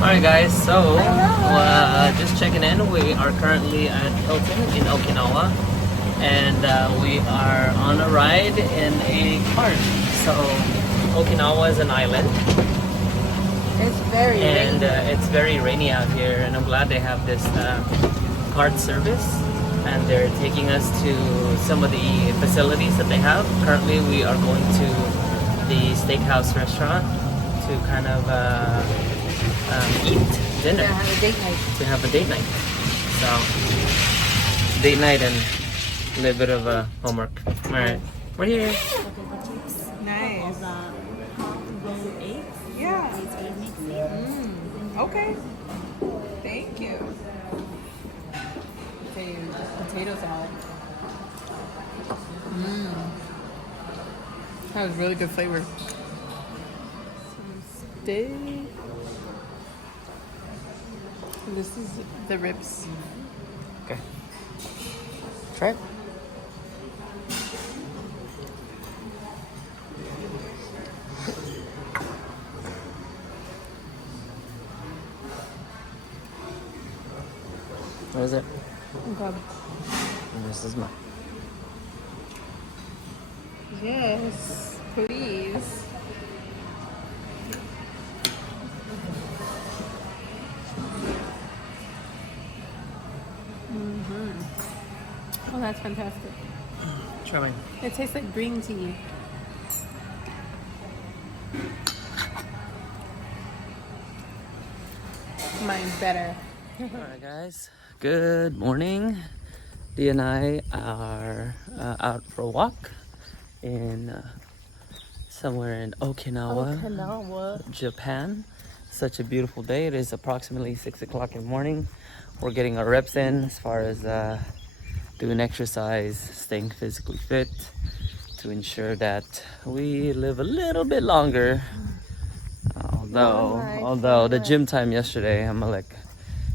Alright guys, so just checking in. We are currently at Hilton in Okinawa, and we are on a ride in a cart. So Okinawa is an island, It's very and rainy. it's very rainy out here, and I'm glad they have this cart service, and they're taking us to some of the facilities that they have. Currently we are going to the steakhouse restaurant to kind of eat dinner, Yeah, have a date night. to have a date night. So date night and a little bit of homework. All right, we're here. Nice. Yeah. Okay. Thank you. Potato salad. That was really good flavor. Some steak. This is the ribs. Okay, try it. What is it? Okay. And this is mine. Yes, please. Oh, that's fantastic. Try mine. It tastes like green tea. Mine's better. Alright guys, good morning. Dee and I are out for a walk in somewhere in Okinawa, Japan. Such a beautiful day. It is approximately 6 o'clock in the morning. We're getting our reps in as far as doing exercise, staying physically fit to ensure that we live a little bit longer. Although the gym time yesterday, I'm like,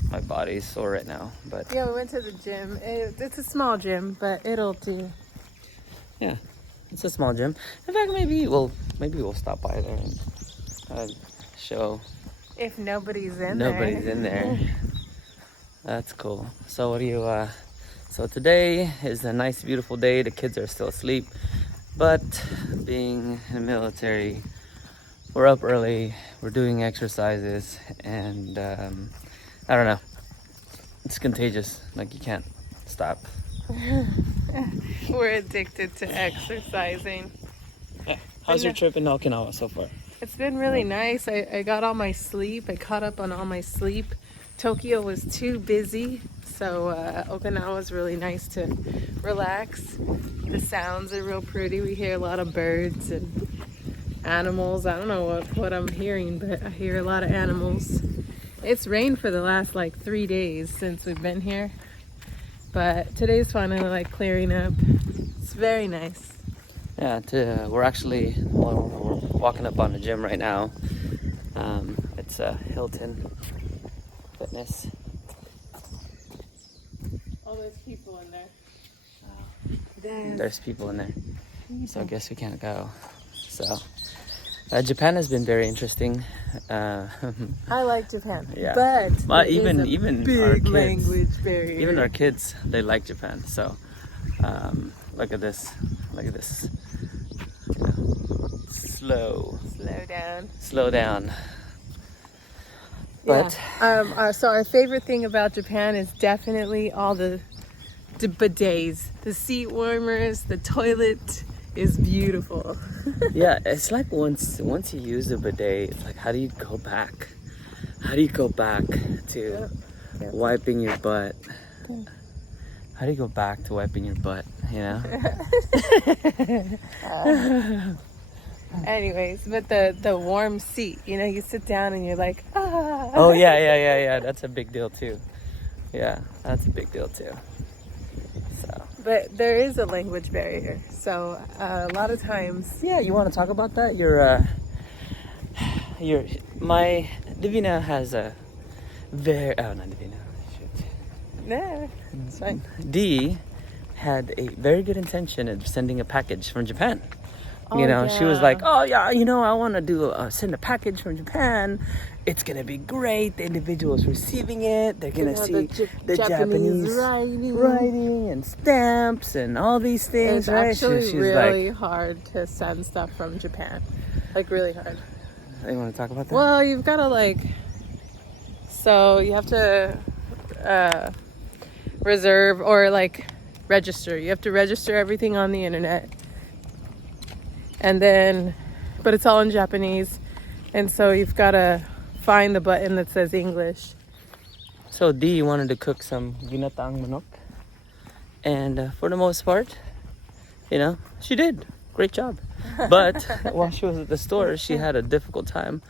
my body's sore right now. But Yeah, we went to the gym. It's a small gym, but it'll do. yeah, it's a small gym. In fact, maybe we'll stop by there and show If nobody's in nobody's in there. That's cool. So what do you? So today is a nice, beautiful day. The kids are still asleep, but being in the military, we're up early. We're doing exercises, and I don't know. It's contagious. Like you can't stop. We're addicted to exercising. Yeah. How's your trip in Okinawa so far? It's been really nice. I got all my sleep. I caught up on all my sleep. Tokyo was too busy, so Okinawa was really nice to relax. The sounds are real pretty. We hear a lot of birds and animals. I don't know what I'm hearing, but I hear a lot of animals. It's rained for the last like 3 days since we've been here, but today's finally like clearing up. It's very nice. Yeah, we're actually we're walking up on the gym right now. It's Hilton Fitness. All those people in there. There's people in there, so I guess we can't go. So Japan has been very interesting. I like Japan, Yeah. but But there is a even big our kids, language barrier. even our kids, they like Japan. So look at this. Look at this. You know, slow down. But so our favorite thing about Japan is definitely all the bidets, the seat warmers, the toilet is beautiful. yeah, it's like once you use the bidet, it's like how do you go back? How do you go back to wiping your butt? How do you go back to wiping your butt? You know. Anyways, but the warm seat, you know, you sit down and you're like, ah. Oh yeah. That's a big deal too. Yeah, that's a big deal too. So. But there is a language barrier, so a lot of times. Yeah, you want to talk about that? My Divina has a very not Divina. Shoot. Nah, it's fine. Dee had a very good intention of sending a package from Japan. You know, she was yeah. like, oh yeah, you know, I want to send a package from Japan. It's gonna be great. The individuals receiving it, they're gonna see the Japanese writing and stamps and all these things. It's right? actually She's really like, hard to send stuff from Japan. Like really hard. you want to talk about that? Well, you've got to so you have to reserve or register. You have to register everything on the internet. And then, but it's all in Japanese. And so you've got to find the button that says English. So Dee wanted to cook some ginataang manok. And for the most part, you know, she did. Great job. But while she was at the store, she had a difficult time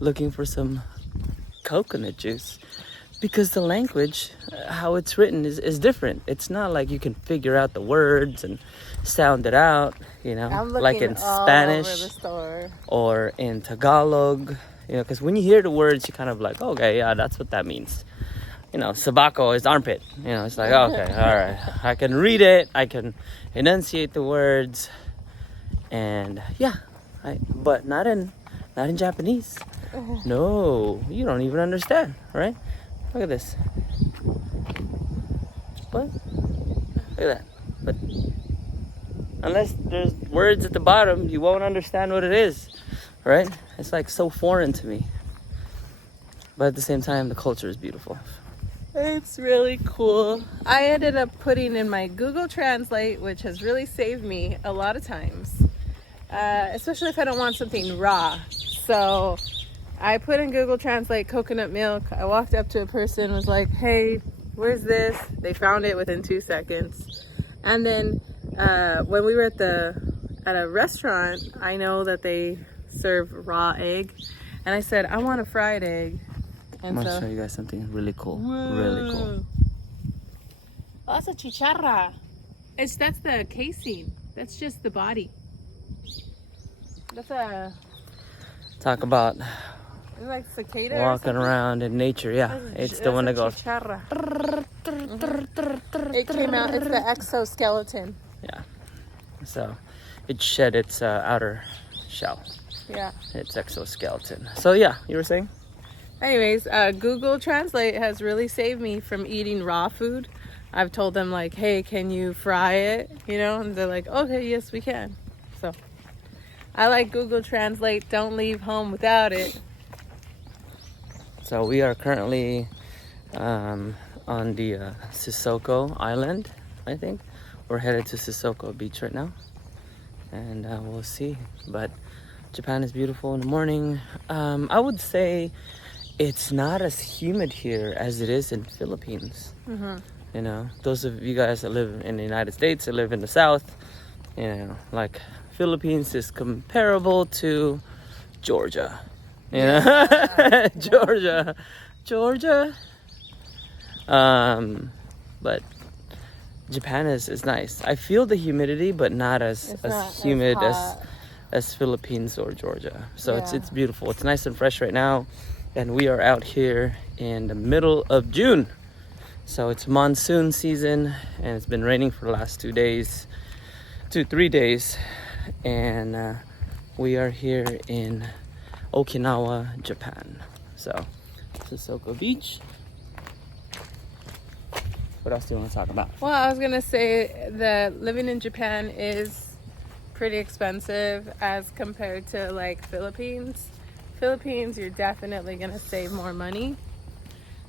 looking for some coconut juice. Because the language, how it's written, is different. It's not like you can figure out the words and sound it out, you know, like in Spanish over the store. Or in Tagalog, you know, because when you hear the words, you kind of like, okay, yeah, that's what that means. You know, Sesoko is armpit. You know, it's like, okay, all right. I can read it. I can enunciate the words. And yeah, but not in Japanese. No, you don't even understand, right? Look at this. What? Look at that. But unless there's words at the bottom, you won't understand what it is, right? It's like so foreign to me. But at the same time, the culture is beautiful. It's really cool. I ended up putting in my Google Translate, which has really saved me a lot of times, especially if I don't want something raw. So I put in Google Translate coconut milk. I walked up to a person, was like, hey, where's this? They found it within 2 seconds. And then when we were at a restaurant, I know that they serve raw egg. And I said, I want a fried egg. And I'm gonna show you guys something really cool. Whoa. Really cool. Oh, that's a chicharra. That's the casing. That's just the body. That's a... Talk about It's like cicada walking around in nature. Yeah, it's the one that goes. It came out. It's the exoskeleton. Yeah. So it shed its outer shell. Yeah. Its exoskeleton. So yeah, you were saying? Anyways, Google Translate has really saved me from eating raw food. I've told them like, hey, can you fry it? You know, and they're like, okay, yes, we can. So I like Google Translate. Don't leave home without it. So we are currently on the Sesoko Island, I think. We're headed to Sesoko Beach right now. And we'll see. But Japan is beautiful in the morning. I would say it's not as humid here as it is in Philippines. Mm-hmm. You know, those of you guys that live in the United States, that live in the South, you know, like Philippines is comparable to Georgia. You know, Georgia. But Japan is nice. I feel the humidity, but not as humid as Philippines or Georgia. So yeah. it's beautiful. It's nice and fresh right now, and we are out here in the middle of June. So it's monsoon season, and it's been raining for the last 3 days, and we are here in Okinawa, Japan. So Sesoko Beach. What else do you want to talk about? Well, I was gonna say that living in Japan is pretty expensive as compared to like Philippines. Philippines, you're definitely gonna save more money.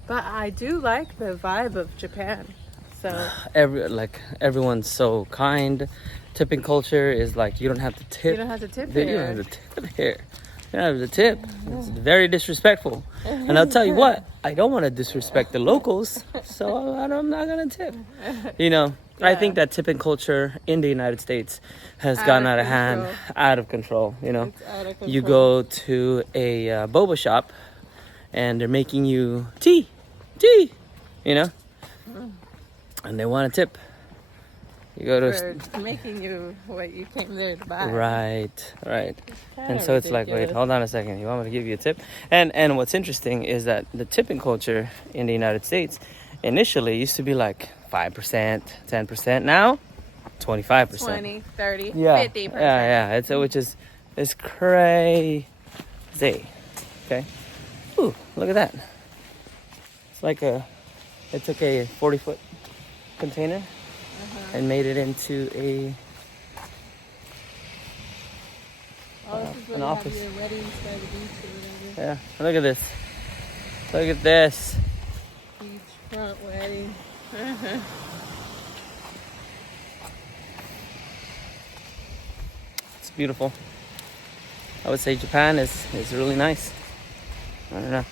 But I do like the vibe of Japan. So everyone's so kind. Tipping culture is like you don't have to tip. You don't have to tip here. You don't have to tip here. You don't have to tip. It's very disrespectful. And I'll tell you what, I don't want to disrespect the locals, so I'm not gonna tip. You know, yeah. I think that tipping culture in the United States has gone out of hand, out of control. You know, you go to a boba shop, and they're making you tea, you know, and they want a tip. You go to making you what you came there to buy. Right. And so it's like, wait, hold on a second. You want me to give you a tip? And what's interesting is that the tipping culture in the United States initially used to be like 5%, 10%. Now 25%. 20, 30, Yeah, 50%. yeah. It's crazy. Okay. Ooh, look at that. It's like it took a 40-foot container and made it into This is where an you office. have your weddings by the beach or whatever. Yeah, look at this. Look at this. Beachfront wedding. It's beautiful. I would say Japan is really nice. I don't know.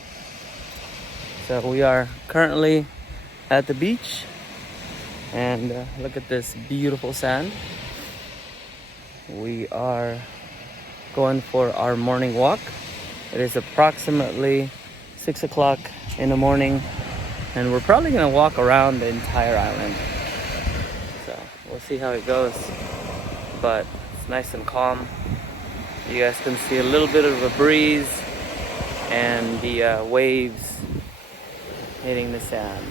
So we are currently at the beach, and look at this beautiful sand. We are going for our morning walk. It is approximately 6 o'clock in the morning, and we're probably gonna walk around the entire island. So we'll see how it goes, but it's nice and calm. You guys can see a little bit of a breeze and the waves hitting the sand.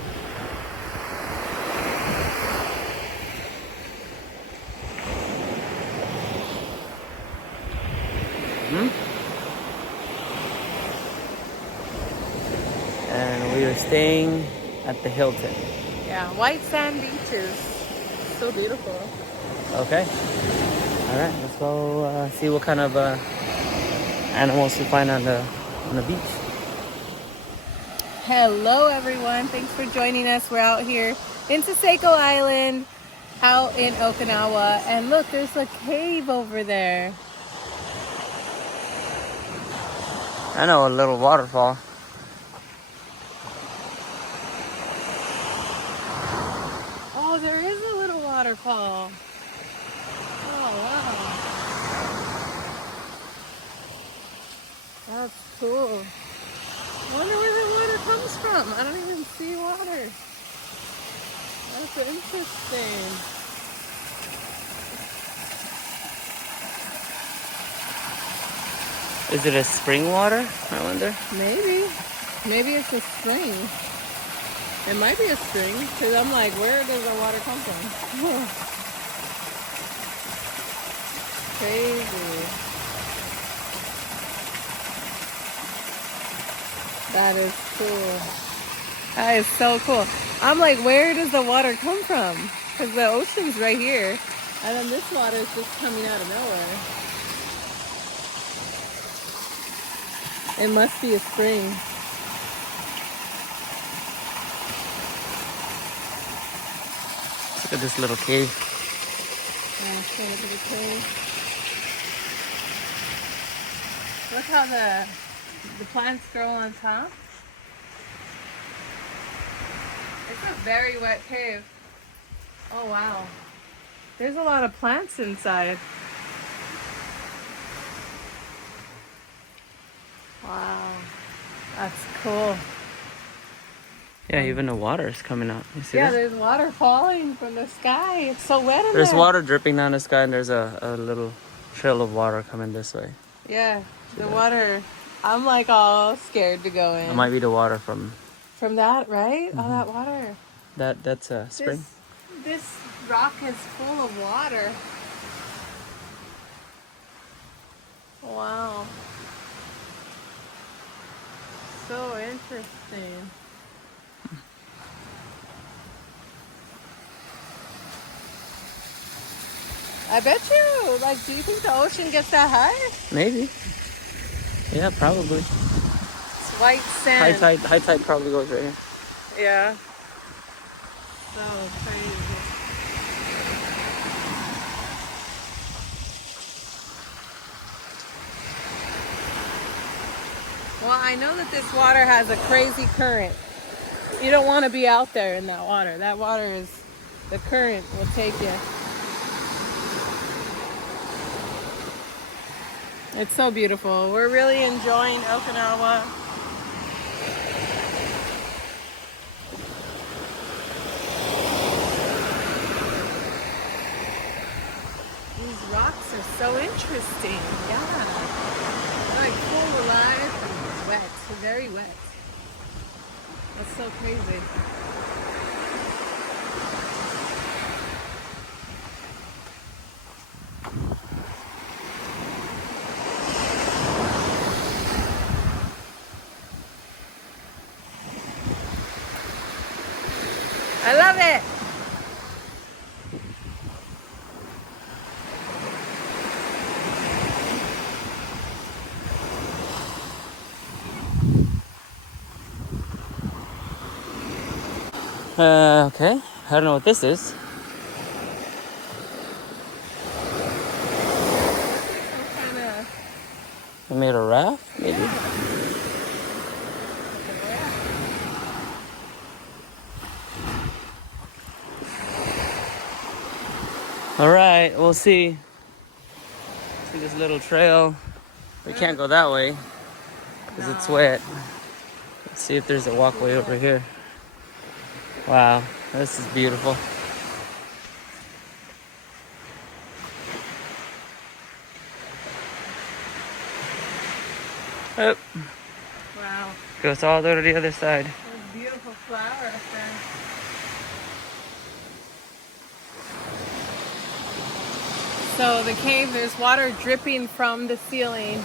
And we are staying at the Hilton. Yeah, white sand beaches. So beautiful. Okay. All right. Let's go see what kind of animals we find on the beach. Hello everyone, thanks for joining us. We're out here in Sesoko Island, out in Okinawa, and look, there's a cave over there. I know, a little waterfall. Oh, there is a little waterfall. Oh wow, that's cool. I wonder where the water comes from. I don't even see water. That's interesting. Is it a spring water? I wonder. Maybe it's a spring. It might be a spring, because I'm like, where does the water come from? Crazy. That is cool. That is so cool. I'm like, where does the water come from? Because the ocean's right here. And then this water is just coming out of nowhere. It must be a spring. Look at this little cave. Yeah, it's kind of a cave. Look how the plants grow on top. It's a very wet cave. Oh wow. There's a lot of plants inside. Wow. That's cool. Yeah, even the water is coming out. You see Yeah, that? there's water falling from the sky. It's so wet in There's there. water dripping down the sky, and there's a little trail of water coming this way. Yeah, the water. I'm like all scared to go in. It might be the water from that, right? All that water. that's a spring. This rock is full of water. Wow. So interesting. I bet you, do you think the ocean gets that high? Maybe. Yeah, probably. It's white sand. High tide probably goes right here. Yeah. So crazy. Well, I know that this water has a crazy current. You don't want to be out there in that water. That water is, the current will take you. It's so beautiful. We're really enjoying Okinawa. These rocks are so interesting. Yeah. They're like full of life and wet. They're very wet. That's so crazy. I love it. Okay. I don't know what this is. Some kind of. I made a raft, maybe. Yeah. All right, we'll see. See this little trail. We can't go that way because it's wet. Let's see if there's a walkway over here. Wow, this is beautiful. Oh, Wow. goes all the way to the other side. There's a beautiful flower up there. So the cave, there's water dripping from the ceiling.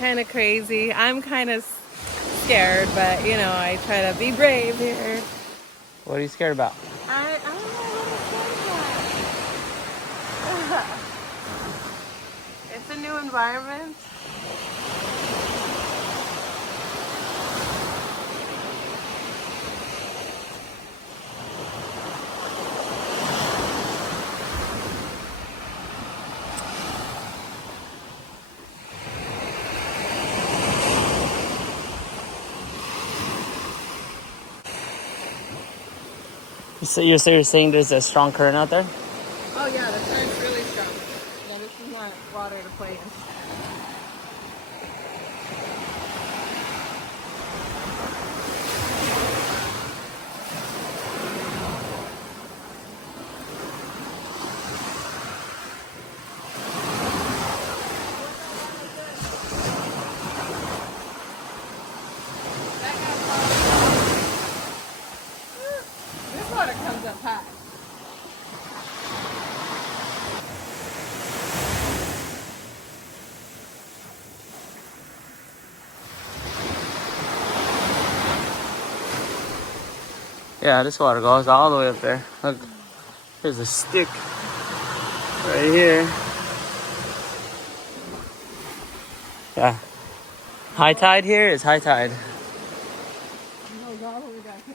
Kind of crazy. I'm kind of scared, but you know, I try to be brave here. What are you scared about? I don't know what I'm scared about. It's a new environment. So you're saying there's a strong current out there? Oh yeah, the current's really strong. Yeah, this is not water to play in. This water comes up high. Yeah, this water goes all the way up there. Look, there's a stick right here. Yeah. High tide here is high tide. It goes all the way back here.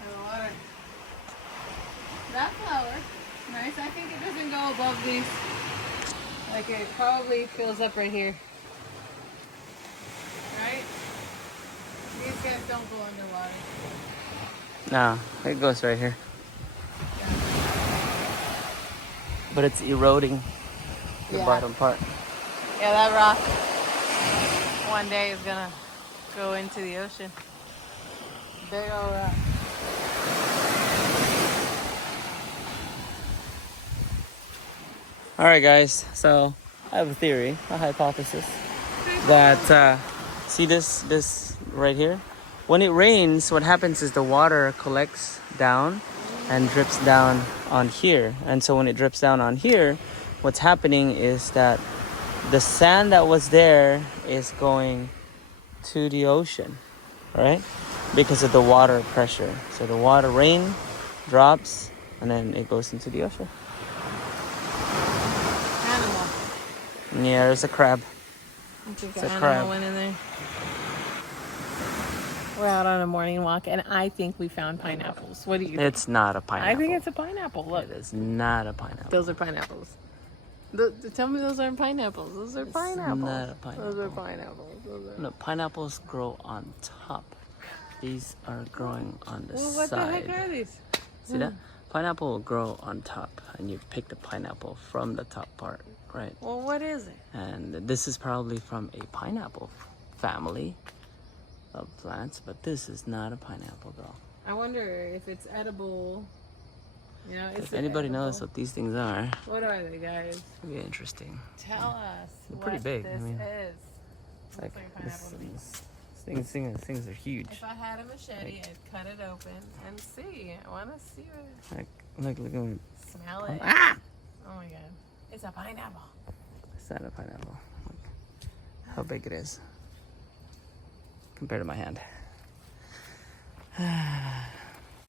And the water. That flower, nice. I think it doesn't go above these. Like it probably fills up right here. Right? These guys don't go underwater. No, it goes right here. But it's eroding the bottom part. Yeah, that rock one day is gonna go into the ocean. Big old rock. All right, guys. So I have a theory, a hypothesis that see this right here. When it rains, what happens is the water collects down and drips down on here. And so when it drips down on here, what's happening is that the sand that was there is going to the ocean, right? Because of the water pressure. So the water rain drops and then it goes into the ocean. Animal. Yeah, there's a crab. I think It's an a animal crab. went in there. We're out on a morning walk, and I think we found pineapples. What do you think? It's not a pineapple. I think it's a pineapple. Look, It is not a pineapple. those are pineapples. Tell me those aren't pineapples. Those are pineapples. Not a pineapple. Those are pineapples. No, pineapples grow on top. These are growing on the Well, what side. the heck are these? See that? Pineapple will grow on top, and you pick the pineapple from the top part, right? Well, what is it? And this is probably from a pineapple family of plants, but this is not a pineapple, though. I wonder if it's edible. You know, If anybody knows what these things are, what are they, guys? it'd be interesting. Tell us. They're what pretty big, I This mean, is. Like Looks like a pineapple to me. things are huge. If I had a machete, I'd cut it open and see. I want to see what. Look at me. Smell it. Ah! Oh my god. It's a pineapple. It's not a pineapple. Look how big it is compared to my hand.